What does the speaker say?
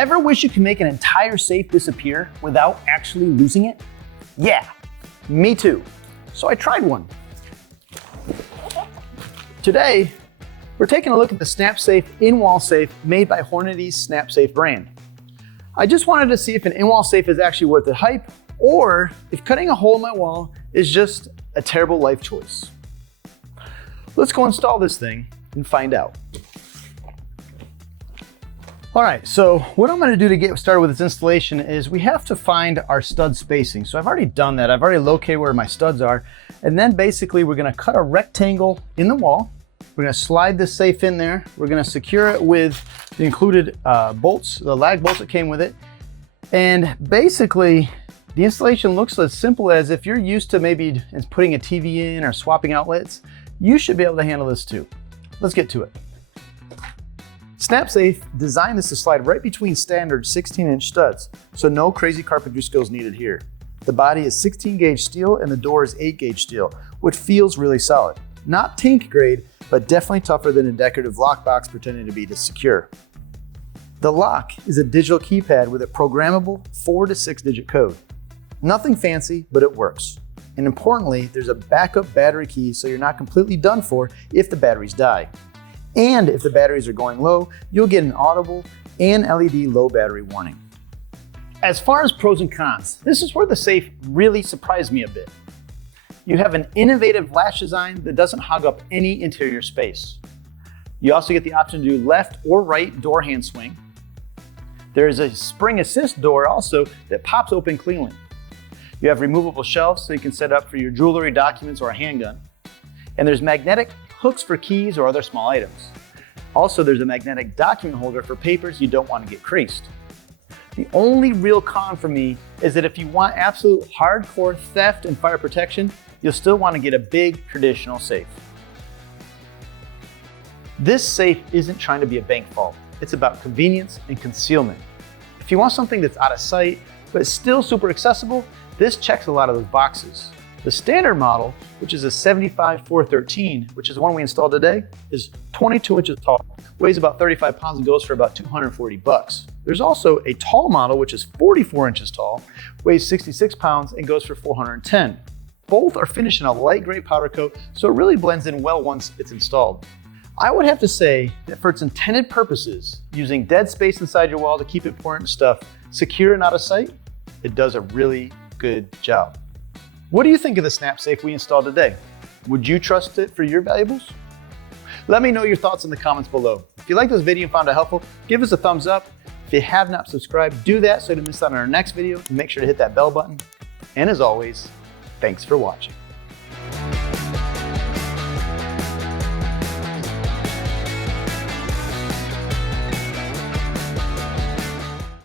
Ever wish you could make an entire safe disappear without actually losing it? Yeah, me too. So I tried one. Today, we're taking a look at the snapsafe in-wall safe made by Hornady's snapsafe brand. I just wanted to see if an in-wall safe is actually worth the hype, or if cutting a hole in my wall is just a terrible life choice. Let's go install this thing and find out. All right, so what I'm gonna do to get started with this installation is we have to find our stud spacing. So I've already done that. I've already located where my studs are. And then basically we're gonna cut a rectangle in the wall. We're gonna slide this safe in there. We're gonna secure it with the included bolts, the lag bolts that came with it. And basically the installation looks as simple as if you're used to maybe putting a TV in or swapping outlets, you should be able to handle this too. Let's get to it. SnapSafe designed this to slide right between standard 16-inch studs, so no crazy carpentry skills needed here. The body is 16-gauge steel and the door is 8-gauge steel, which feels really solid. Not tank grade, but definitely tougher than a decorative lockbox pretending to be secure. The lock is a digital keypad with a programmable 4 to 6 digit code. Nothing fancy, but it works. And importantly, there's a backup battery key so you're not completely done for if the batteries die. And if the batteries are going low, you'll get an audible and LED low battery warning. As far as pros and cons, this is where the safe really surprised me a bit. You have an innovative latch design that doesn't hog up any interior space. You also get the option to do left or right door hand swing. There is a spring assist door also that pops open cleanly. You have removable shelves so you can set up for your jewelry, documents, or a handgun. And there's magnetic hooks for keys or other small items. Also, there's a magnetic document holder for papers you don't want to get creased. The only real con for me is that if you want absolute hardcore theft and fire protection, you'll still want to get a big traditional safe. This safe isn't trying to be a bank vault. It's about convenience and concealment. If you want something that's out of sight, but still super accessible, this checks a lot of those boxes. The standard model, which is a 75-413, which is the one we installed today, is 22 inches tall, weighs about 35 pounds and goes for about $240. There's also a tall model, which is 44 inches tall, weighs 66 pounds and goes for $410. Both are finished in a light gray powder coat, so it really blends in well once it's installed. I would have to say that for its intended purposes, using dead space inside your wall to keep important stuff secure and out of sight, it does a really good job. What do you think of the SnapSafe we installed today? Would you trust it for your valuables? Let me know your thoughts in the comments below. If you like this video and found it helpful, give us a thumbs up. If you have not subscribed, do that so you don't miss out on our next video, and make sure to hit that bell button. And as always, thanks for watching.